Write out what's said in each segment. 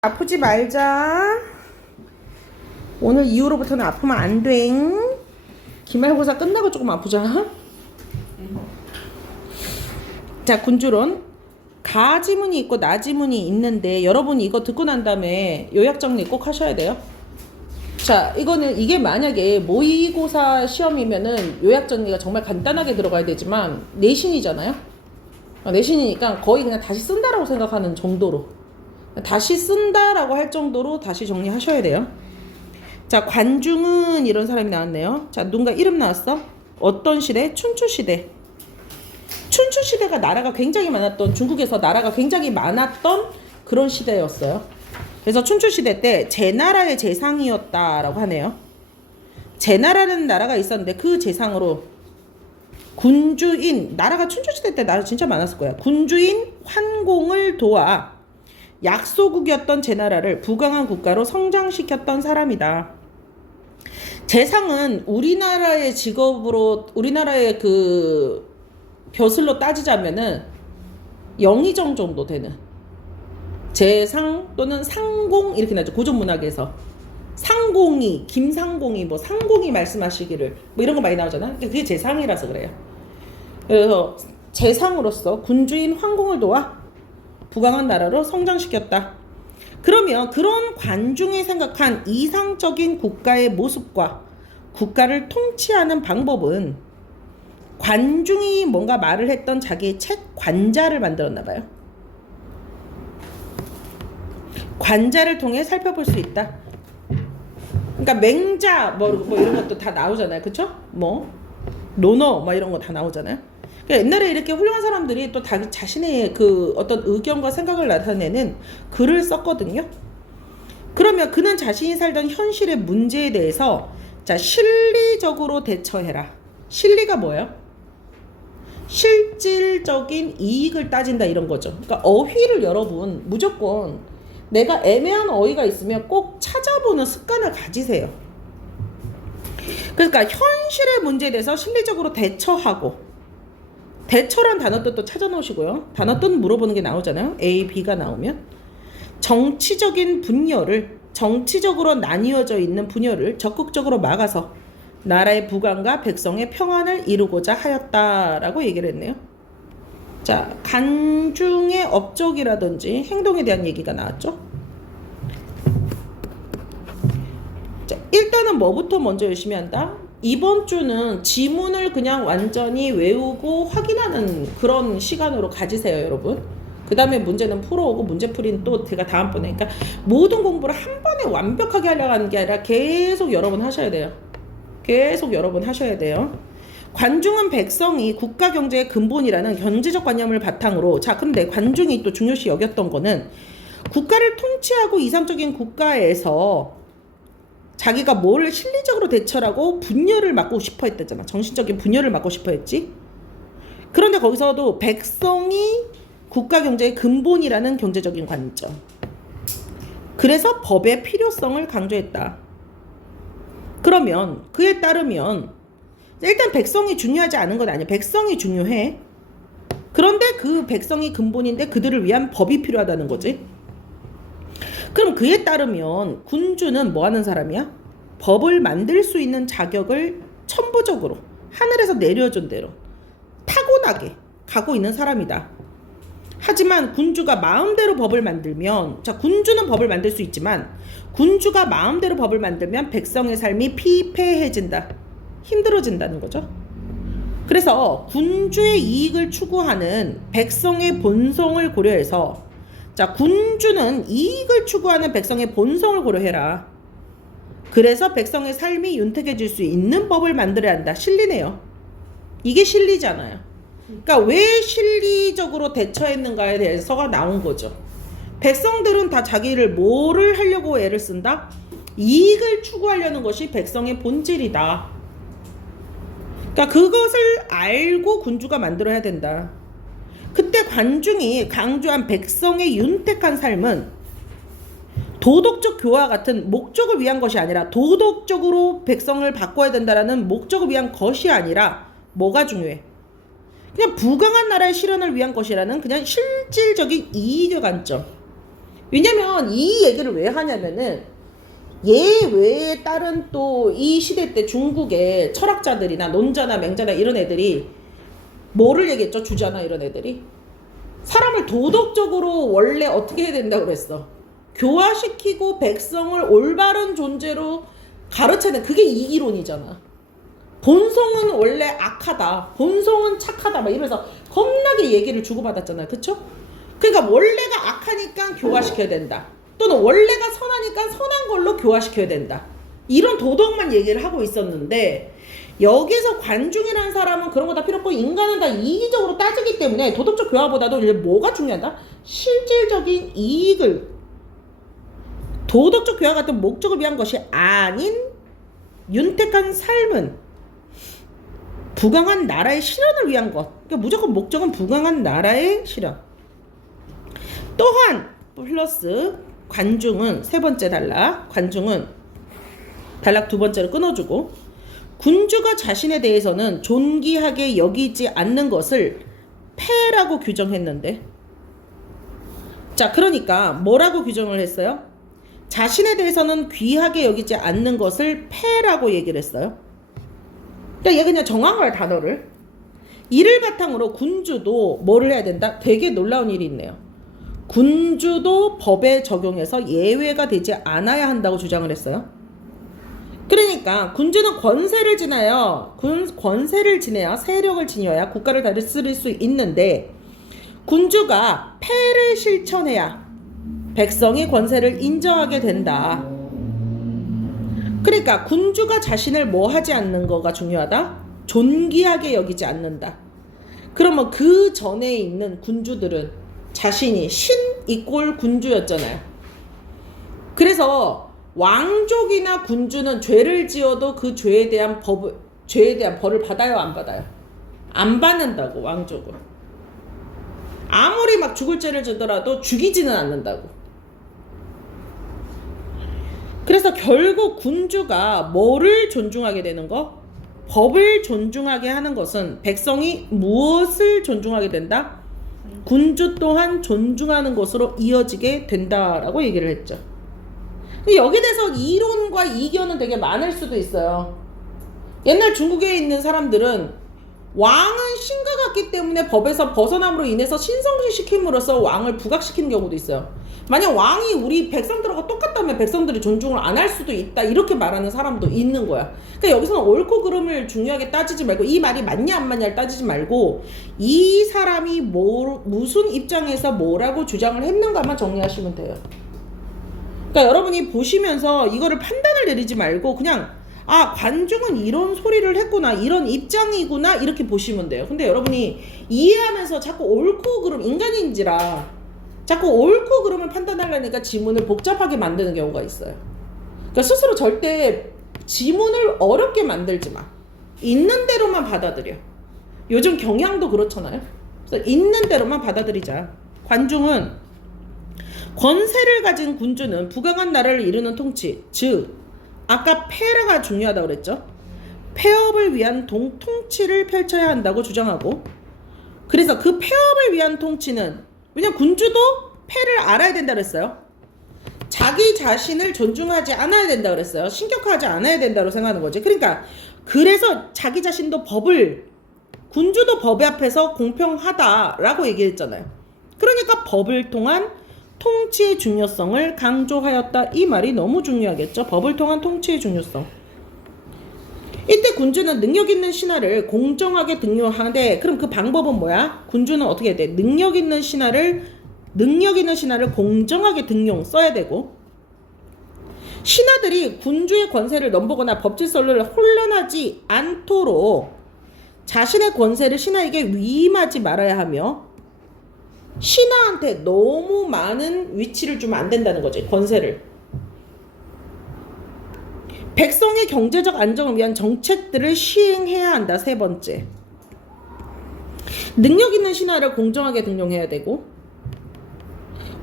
아프지 말자. 오늘 이후로부터는 아프면 안 돼. 기말고사 끝나고 조금 아프자. 자, 군주론. 가지문이 있고 나지문이 있는데 여러분 이거 듣고 난 다음에 요약 정리 꼭 하셔야 돼요. 자, 이게 만약에 모의고사 시험이면은 요약 정리가 정말 간단하게 들어가야 되지만 내신이잖아요. 내신이니까 거의 그냥 다시 쓴다라고 생각하는 정도로, 다시 쓴다라고 할 정도로 다시 정리하셔야 돼요. 자, 관중은 이런 사람이 나왔네요. 자, 누군가 이름 나왔어? 어떤 시대? 춘추시대. 춘추시대가 나라가 굉장히 많았던, 중국에서 나라가 굉장히 많았던 그런 시대였어요. 그래서 춘추시대 때 제나라의 재상이었다라고 하네요. 제나라는 나라가 있었는데 그 재상으로 군주인, 나라가 춘추시대 때 나라 진짜 많았을 거야. 군주인 환공을 도와 약소국이었던 제나라를 부강한 국가로 성장시켰던 사람이다. 재상은 우리나라의 직업으로, 우리나라의 그 벼슬로 따지자면은 영의정 정도 되는, 재상 또는 상공 이렇게 나죠. 고전문학에서 상공이, 김상공이, 뭐 상공이 말씀하시기를 뭐 이런 거 많이 나오잖아. 그게 재상이라서 그래요. 그래서 재상으로서 군주인 환공을 도와 부강한 나라로 성장시켰다. 그러면 그런 관중이 생각한 이상적인 국가의 모습과 국가를 통치하는 방법은, 관중이 뭔가 말을 했던 자기의 책 관자를 만들었나 봐요. 관자를 통해 살펴볼 수 있다. 그러니까 맹자 뭐 이런 것도 다 나오잖아요. 그쵸? 뭐 논어 뭐 이런 거 다 나오잖아요. 그러니까 옛날에 이렇게 훌륭한 사람들이 또 자신의 그 어떤 의견과 생각을 나타내는 글을 썼거든요. 그러면 그는 자신이 살던 현실의 문제에 대해서, 자, 실리적으로 대처해라. 실리가 뭐예요? 실질적인 이익을 따진다 이런 거죠. 그러니까 어휘를 여러분 무조건 내가 애매한 어휘가 있으면 꼭 찾아보는 습관을 가지세요. 그러니까 현실의 문제에 대해서 실리적으로 대처하고, 대처란 단어 뜻도 찾아 놓으시고요. 단어 뜻 물어보는 게 나오잖아요. A, B가 나오면. 정치적인 분열을, 정치적으로 나뉘어져 있는 분열을 적극적으로 막아서 나라의 부강과 백성의 평안을 이루고자 하였다라고 얘기를 했네요. 자, 관중의 업적이라든지 행동에 대한 얘기가 나왔죠. 자, 일단은 뭐부터 먼저 열심히 한다? 이번 주는 지문을 그냥 완전히 외우고 확인하는 그런 시간으로 가지세요, 여러분. 그 다음에 문제는 풀어오고, 문제풀이는 또 제가 다음번에. 그러니까 모든 공부를 한 번에 완벽하게 하려고 하는 게 아니라 계속 여러 번 하셔야 돼요. 계속 여러 번 하셔야 돼요. 관중은 백성이 국가 경제의 근본이라는 경제적 관념을 바탕으로, 자, 근데 관중이 또 중요시 여겼던 거는 국가를 통치하고 이상적인 국가에서 자기가 뭘 실리적으로 대처하고 분열을 막고 싶어 했다잖아. 정신적인 분열을 막고 싶어 했지. 그런데 거기서도 백성이 국가 경제의 근본이라는 경제적인 관점, 그래서 법의 필요성을 강조했다. 그러면 그에 따르면 일단 백성이 중요하지 않은 건 아니야. 백성이 중요해. 그런데 그 백성이 근본인데 그들을 위한 법이 필요하다는 거지. 그럼 그에 따르면 군주는 뭐 하는 사람이야? 법을 만들 수 있는 자격을 천부적으로 하늘에서 내려준 대로 타고나게 가고 있는 사람이다. 하지만 군주가 마음대로 법을 만들면, 자, 군주는 법을 만들 수 있지만 군주가 마음대로 법을 만들면 백성의 삶이 피폐해진다. 힘들어진다는 거죠. 그래서 군주의 이익을 추구하는 백성의 본성을 고려해서, 자, 군주는 이익을 추구하는 백성의 본성을 고려해라. 그래서 백성의 삶이 윤택해질 수 있는 법을 만들어야 한다. 실리네요. 이게 실리잖아요. 그러니까 왜 실리적으로 대처했는가에 대해서가 나온 거죠. 백성들은 다 자기를 뭐를 하려고 애를 쓴다? 이익을 추구하려는 것이 백성의 본질이다. 그러니까 그것을 알고 군주가 만들어야 된다. 그때 관중이 강조한 백성의 윤택한 삶은 도덕적 교화 같은 목적을 위한 것이 아니라, 도덕적으로 백성을 바꿔야 된다라는 목적을 위한 것이 아니라 뭐가 중요해? 그냥 부강한 나라의 실현을 위한 것이라는 그냥 실질적인 이익의 관점, 왜냐면 이 얘기를 왜 하냐면은 얘 외에 다른 또 이 시대 때 중국의 철학자들이나 논자나 맹자나 이런 애들이 뭐를 얘기했죠? 주자나 이런 애들이 사람을 도덕적으로 원래 어떻게 해야 된다고 그랬어? 교화시키고 백성을 올바른 존재로 가르쳐야 그게 이기론이잖아. 본성은 원래 악하다, 본성은 착하다 막 이러면서 겁나게 얘기를 주고받았잖아요. 그쵸? 그러니까 원래가 악하니까 교화시켜야 된다, 또는 원래가 선하니까 선한 걸로 교화시켜야 된다, 이런 도덕만 얘기를 하고 있었는데 여기서 관중이라는 사람은 그런 거 다 필요 없고 인간은 다 이기적으로 따지기 때문에 도덕적 교화보다도 이제 뭐가 중요하다? 실질적인 이익을, 도덕적 교화 같은 목적을 위한 것이 아닌 윤택한 삶은 부강한 나라의 실현을 위한 것. 그러니까 무조건 목적은 부강한 나라의 실현. 또한 플러스 관중은 세 번째 단락, 관중은 단락 두 번째로 끊어주고, 군주가 자신에 대해서는 존귀하게 여기지 않는 것을 폐라고 규정했는데, 자 그러니까 뭐라고 규정을 했어요? 자신에 대해서는 귀하게 여기지 않는 것을 폐라고 얘기를 했어요. 그러니까 얘가 그냥 정한 거야, 단어를. 이를 바탕으로 군주도 뭐를 해야 된다? 되게 놀라운 일이 있네요. 군주도 법에 적용해서 예외가 되지 않아야 한다고 주장을 했어요. 그러니까 군주는 권세를 지내야 세력을 지녀야 국가를 다스릴 수 있는데, 군주가 폐를 실천해야 백성이 권세를 인정하게 된다. 그러니까 군주가 자신을 뭐 하지 않는 거가 중요하다? 존귀하게 여기지 않는다. 그러면 그 전에 있는 군주들은 자신이 신 이꼴 군주였잖아요. 그래서 왕족이나 군주는 죄를 지어도 그 죄에 대한 벌을 받아요, 안 받아요? 안 받는다고. 왕족은 아무리 막 죽을 죄를 지더라도 죽이지는 않는다고. 그래서 결국 군주가 뭐를 존중하게 되는 거? 법을 존중하게 하는 것은 백성이 무엇을 존중하게 된다? 군주 또한 존중하는 것으로 이어지게 된다라고 얘기를 했죠. 여기에 대해서 이론과 이견은 되게 많을 수도 있어요. 옛날 중국에 있는 사람들은 왕은 신과 같기 때문에 법에서 벗어남으로 인해서 신성시킴으로써 왕을 부각시키는 경우도 있어요. 만약 왕이 우리 백성들하고 똑같다면 백성들이 존중을 안 할 수도 있다, 이렇게 말하는 사람도 있는 거야. 그러니까 여기서는 옳고 그름을 중요하게 따지지 말고, 이 말이 맞냐 안 맞냐를 따지지 말고, 이 사람이 무슨 입장에서 뭐라고 주장을 했는가만 정리하시면 돼요. 그러니까 여러분이 보시면서 이거를 판단을 내리지 말고 그냥 관중은 이런 소리를 했구나, 이런 입장이구나, 이렇게 보시면 돼요. 근데 여러분이 이해하면서 자꾸 옳고 그름, 인간인지라 자꾸 옳고 그름을 판단하려니까 지문을 복잡하게 만드는 경우가 있어요. 그러니까 스스로 절대 지문을 어렵게 만들지 마. 있는 대로만 받아들여. 요즘 경향도 그렇잖아요. 그래서 있는 대로만 받아들이자. 관중은 권세를 가진 군주는 부강한 나라를 이루는 통치, 즉 아까 폐라가 중요하다고 그랬죠. 폐업을 위한 통치를 펼쳐야 한다고 주장하고, 그래서 그 폐업을 위한 통치는, 왜냐면 군주도 폐를 알아야 된다 그랬어요. 자기 자신을 존중하지 않아야 된다 그랬어요. 신격화하지 않아야 된다고 생각하는 거지. 그러니까 그래서 자기 자신도 군주도 법의 앞에서 공평하다라고 얘기했잖아요. 그러니까 법을 통한 통치의 중요성을 강조하였다, 이 말이 너무 중요하겠죠. 법을 통한 통치의 중요성. 이때 군주는 능력 있는 신하를 공정하게 등용하는데, 그럼 그 방법은 뭐야? 군주는 어떻게 해야 돼? 능력 있는 신하를 공정하게 써야 되고, 신하들이 군주의 권세를 넘보거나 법질서를 혼란하지 않도록 자신의 권세를 신하에게 위임하지 말아야 하며, 신하한테 너무 많은 위치를 주면 안 된다는 거지, 권세를. 백성의 경제적 안정을 위한 정책들을 시행해야 한다. 세 번째, 능력 있는 신하를 공정하게 등용해야 되고,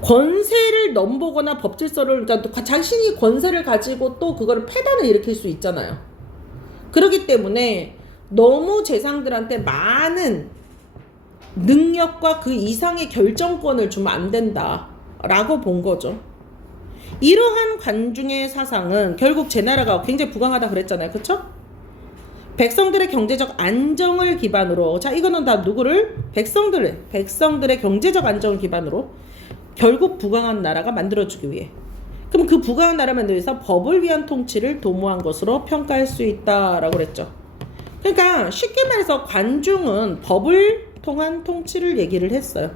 권세를 넘보거나 법질서를, 그러니까 자신이 권세를 가지고 또 그거를 폐단을 일으킬 수 있잖아요. 그렇기 때문에 너무 재상들한테 많은 능력과 그 이상의 결정권을 주면 안 된다 라고 본 거죠. 이러한 관중의 사상은 결국 제나라가 굉장히 부강하다 그랬잖아요. 그쵸? 백성들의 경제적 안정을 기반으로, 자 이거는 다 누구를? 백성들의 경제적 안정을 기반으로 결국 부강한 나라가 만들어주기 위해, 그럼 그 부강한 나라 만들기 위해서 법을 위한 통치를 도모한 것으로 평가할 수 있다라고 그랬죠. 그러니까 쉽게 말해서 관중은 법을 통한 통치를 얘기를 했어요.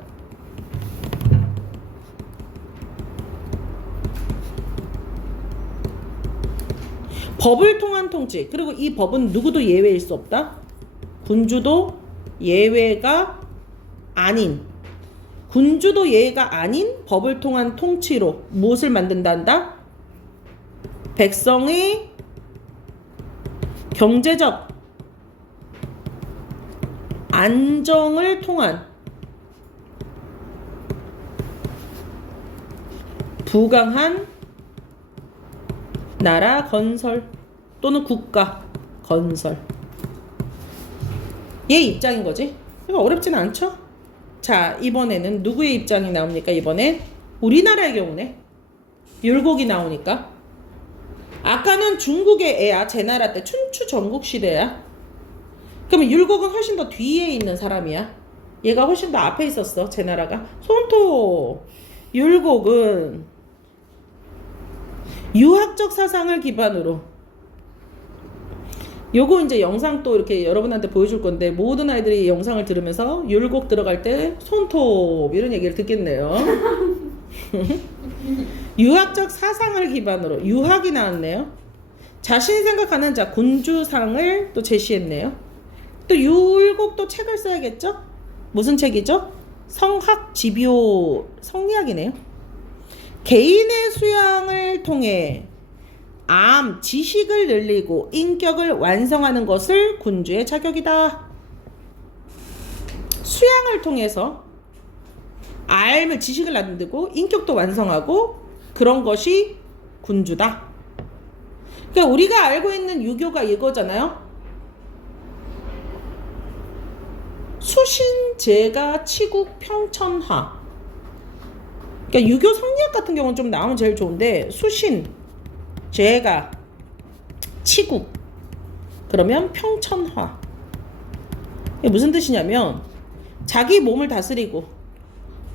법을 통한 통치. 그리고 이 법은 누구도 예외일 수 없다. 군주도 예외가 아닌, 법을 통한 통치로 무엇을 만든다? 백성의 경제적 안정을 통한 부강한 나라 건설 또는 국가 건설. 얘 입장인 거지. 그러니까 어렵진 않죠? 자, 이번에는 누구의 입장이 나옵니까? 이번엔 우리나라의 경우네. 율곡이 나오니까. 아까는 중국의 애야. 제나라 때 춘추 전국 시대야. 그러면 율곡은 훨씬 더 뒤에 있는 사람이야. 얘가 훨씬 더 앞에 있었어. 제나라가. 손토. 율곡은 유학적 사상을 기반으로, 요거 이제 영상 또 이렇게 여러분한테 보여줄 건데, 모든 아이들이 이 영상을 들으면서 율곡 들어갈 때 손톱 이런 얘기를 듣겠네요. 유학적 사상을 기반으로, 유학이 나왔네요. 자신이 생각하는 자 군주상을 또 제시했네요. 또 율곡도 책을 써야겠죠? 무슨 책이죠? 성학지비오, 성리학이네요. 개인의 수양을 통해 지식을 늘리고 인격을 완성하는 것을 군주의 자격이다. 수양을 통해서 지식을 만들고 인격도 완성하고 그런 것이 군주다. 그러니까 우리가 알고 있는 유교가 이거잖아요. 수신제가 치국 평천화. 그러니까 유교 성리학 같은 경우는 좀 나오면 제일 좋은데, 수신, 제가, 치국, 그러면 평천화. 이게 무슨 뜻이냐면 자기 몸을 다스리고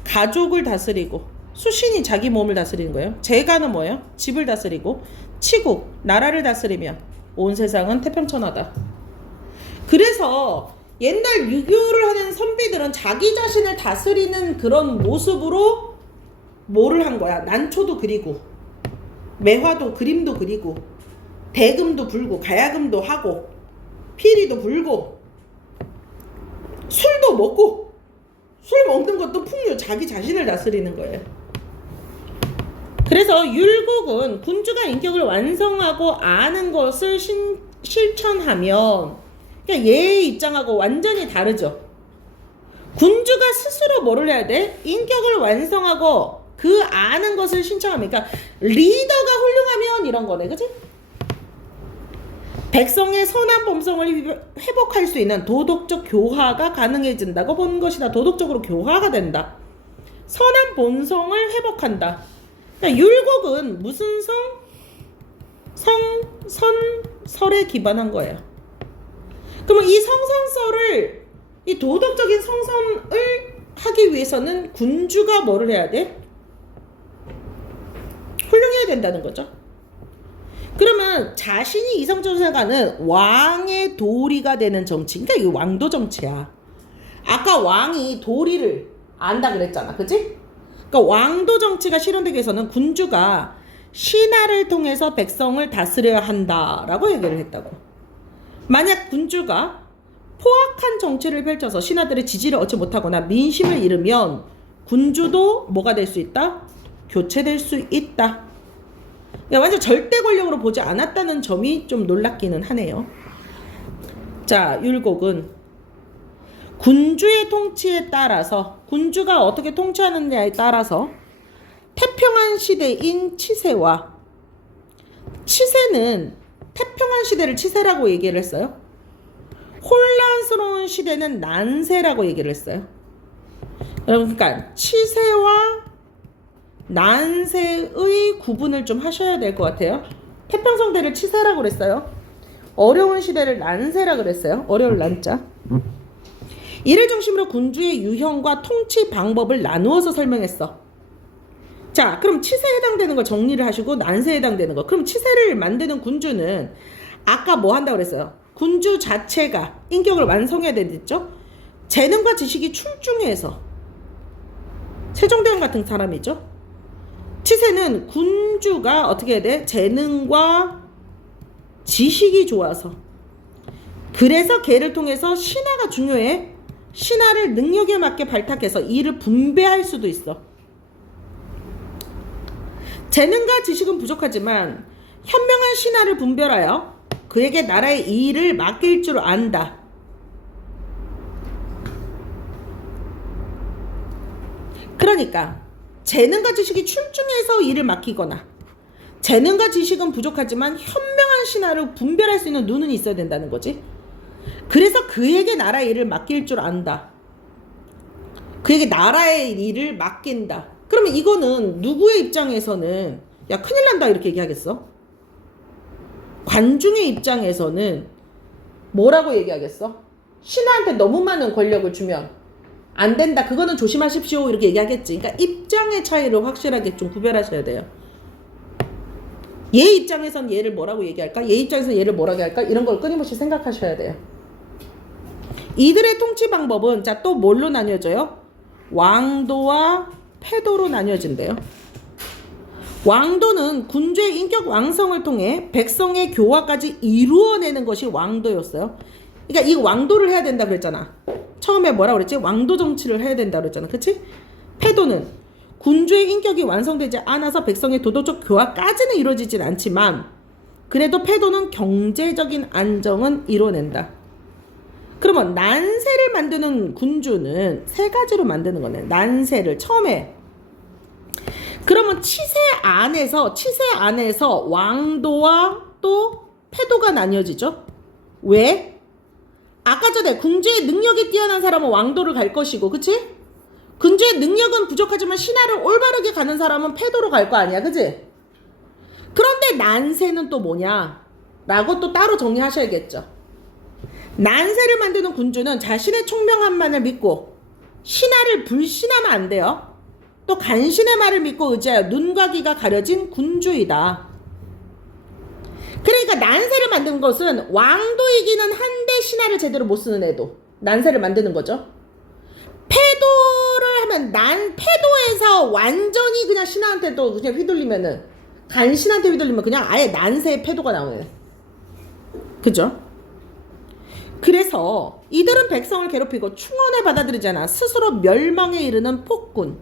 가족을 다스리고, 수신이 자기 몸을 다스리는 거예요. 제가는 뭐예요? 집을 다스리고, 치국, 나라를 다스리면 온 세상은 태평천하다. 그래서 옛날 유교를 하는 선비들은 자기 자신을 다스리는 그런 모습으로 뭐를 한 거야? 난초도 그리고, 매화도 그림도 그리고, 대금도 불고, 가야금도 하고, 피리도 불고, 술도 먹고, 술 먹는 것도 풍요, 자기 자신을 다스리는 거예요. 그래서 율곡은 군주가 인격을 완성하고 아는 것을 실천하면, 그러니까 얘의 입장하고 완전히 다르죠. 군주가 스스로 뭐를 해야 돼? 인격을 완성하고 그 아는 것을 신청하면, 그러니까 리더가 훌륭하면 이런 거네, 그치? 백성의 선한 본성을 회복할 수 있는 도덕적 교화가 가능해진다고 보는 것이다. 도덕적으로 교화가 된다. 선한 본성을 회복한다. 그러니까 율곡은 무슨 성선설에 기반한 거예요. 그러면 이 성선설을, 이 도덕적인 성선을 하기 위해서는 군주가 뭐를 해야 돼? 훌륭해야 된다는 거죠. 그러면 자신이 이성적으로 생각하는 왕의 도리가 되는 정치, 그러니까 이게 왕도 정치야. 아까 왕이 도리를 안다 그랬잖아, 그치? 그러니까 왕도 정치가 실현되기 위해서는 군주가 신하를 통해서 백성을 다스려야 한다라고 얘기를 했다고. 만약 군주가 포악한 정치를 펼쳐서 신하들의 지지를 얻지 못하거나 민심을 잃으면 군주도 뭐가 될 수 있다? 교체될 수 있다. 완전 절대 권력으로 보지 않았다는 점이 좀 놀랍기는 하네요. 자, 율곡은 군주의 통치에 따라서, 군주가 어떻게 통치하느냐에 따라서 태평한 시대인 치세와, 치세는 태평한 시대를 치세라고 얘기를 했어요. 혼란스러운 시대는 난세라고 얘기를 했어요. 여러분, 그러니까 치세와 난세의 구분을 좀 하셔야 될 것 같아요. 태평성대를 치세라고 그랬어요. 어려운 시대를 난세라 그랬어요. 어려울 난자. 이를 중심으로 군주의 유형과 통치 방법을 나누어서 설명했어. 자, 그럼 치세에 해당되는 거 정리를 하시고 난세에 해당되는 거. 그럼 치세를 만드는 군주는 아까 뭐 한다고 그랬어요? 군주 자체가 인격을 완성해야 되겠죠? 재능과 지식이 출중해서 세종대왕 같은 사람이죠. 치세는 군주가 어떻게 해야 돼? 재능과 지식이 좋아서. 그래서 걔를 통해서 신하가 중요해. 신하를 능력에 맞게 발탁해서 이를 분배할 수도 있어. 재능과 지식은 부족하지만 현명한 신하를 분별하여 그에게 나라의 일을 맡길 줄 안다. 그러니까 재능과 지식이 출중해서 일을 맡기거나 재능과 지식은 부족하지만 현명한 신하를 분별할 수 있는 눈은 있어야 된다는 거지. 그래서 그에게 나라의 일을 맡길 줄 안다. 그에게 나라의 일을 맡긴다. 그러면 이거는 누구의 입장에서는 야 큰일 난다 이렇게 얘기하겠어? 관중의 입장에서는 뭐라고 얘기하겠어? 신하한테 너무 많은 권력을 주면 안 된다. 그거는 조심하십시오. 이렇게 얘기하겠지. 그러니까 입장의 차이를 확실하게 좀 구별하셔야 돼요. 얘 입장에선 얘를 뭐라고 얘기할까? 얘 입장에선 얘를 뭐라고 할까? 이런 걸 끊임없이 생각하셔야 돼요. 이들의 통치 방법은 자, 또 뭘로 나뉘어져요? 왕도와 패도로 나뉘어진대요. 왕도는 군주의 인격 왕성을 통해 백성의 교화까지 이루어내는 것이 왕도였어요. 그러니까 이 왕도를 해야 된다 그랬잖아. 처음에 뭐라 그랬지? 왕도 정치를 해야 된다 그랬잖아. 그치? 패도는 군주의 인격이 완성되지 않아서 백성의 도덕적 교화까지는 이루어지진 않지만 그래도 패도는 경제적인 안정은 이뤄낸다. 그러면 난세를 만드는 군주는 세 가지로 만드는 거네. 난세를 처음에. 그러면 치세 안에서 왕도와 또 패도가 나뉘어지죠. 왜? 아까 전에 군주의 능력이 뛰어난 사람은 왕도를 갈 것이고, 그치? 군주의 능력은 부족하지만 신하를 올바르게 가는 사람은 패도로 갈 거 아니야, 그치? 그런데 난세는 또 뭐냐? 라고 또 따로 정리하셔야겠죠. 난세를 만드는 군주는 자신의 총명함만을 믿고 신하를 불신하면 안 돼요. 또 간신의 말을 믿고 의지하여 눈과 귀가 가려진 군주이다. 그러니까 난세를 만든 것은 왕도이기는 한데 신하를 제대로 못 쓰는 애도 난세를 만드는 거죠. 패도를 하면 패도에서 완전히 그냥 신하한테 또 그냥 휘둘리면은 간신한테 휘둘리면 그냥 아예 난세의 패도가 나오네. 그죠? 그래서 이들은 백성을 괴롭히고 충원을 받아들이지 않아 스스로 멸망에 이르는 폭군.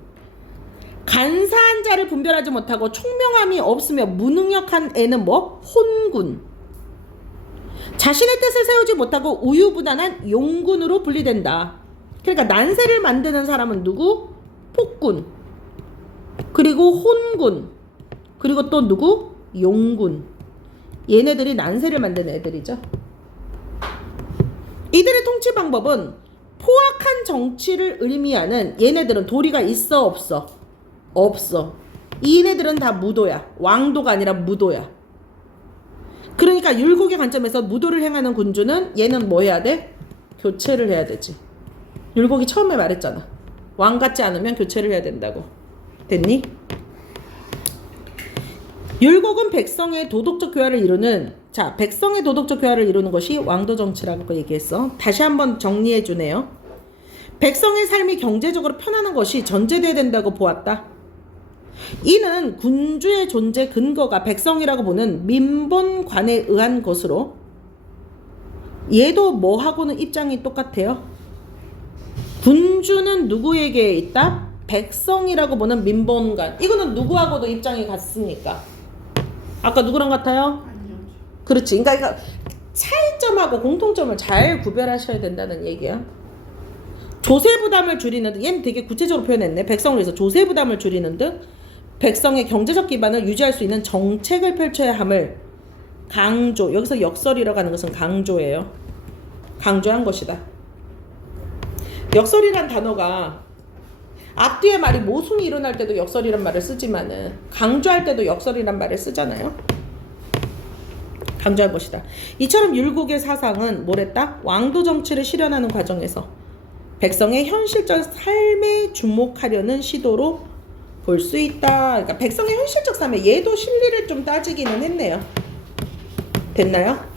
간사한 자를 분별하지 못하고 총명함이 없으며 무능력한 애는 뭐? 혼군. 자신의 뜻을 세우지 못하고 우유부단한 용군으로 분리된다. 그러니까 난세를 만드는 사람은 누구? 폭군. 그리고 혼군. 그리고 또 누구? 용군. 얘네들이 난세를 만드는 애들이죠. 이들의 통치 방법은 포악한 정치를 의미하는 얘네들은 도리가 있어 없어? 없어. 얘네들은 다 무도야. 왕도가 아니라 무도야. 그러니까 율곡의 관점에서 무도를 행하는 군주는 얘는 뭐 해야 돼? 교체를 해야 되지. 율곡이 처음에 말했잖아. 왕 같지 않으면 교체를 해야 된다고. 됐니? 율곡은 백성의 도덕적 교화를 이루는 백성의 도덕적 교화를 이루는 것이 왕도 정치라고 얘기했어. 다시 한번 정리해 주네요. 백성의 삶이 경제적으로 편안한 것이 전제돼야 된다고 보았다. 이는 군주의 존재 근거가 백성이라고 보는 민본관에 의한 것으로 얘도 뭐하고는 입장이 똑같아요. 군주는 누구에게 있다? 백성이라고 보는 민본관. 이거는 누구하고도 입장이 같습니까? 아까 누구랑 같아요? 그렇지. 그러니까 차이점하고 공통점을 잘 구별하셔야 된다는 얘기야. 조세 부담을 줄이는 듯, 얘는 되게 구체적으로 표현했네. 백성을 위해서 조세 부담을 줄이는 듯 백성의 경제적 기반을 유지할 수 있는 정책을 펼쳐야 함을 강조. 여기서 역설이라고 하는 것은 강조예요. 강조한 것이다. 역설이란 단어가 앞뒤의 말이 모순이 일어날 때도 역설이란 말을 쓰지만은 강조할 때도 역설이란 말을 쓰잖아요. 강조할 것이다. 이처럼 율곡의 사상은 뭐랬다? 왕도 정치를 실현하는 과정에서 백성의 현실적 삶에 주목하려는 시도로 볼 수 있다. 그러니까 백성의 현실적 삶에 얘도 실리를 좀 따지기는 했네요. 됐나요?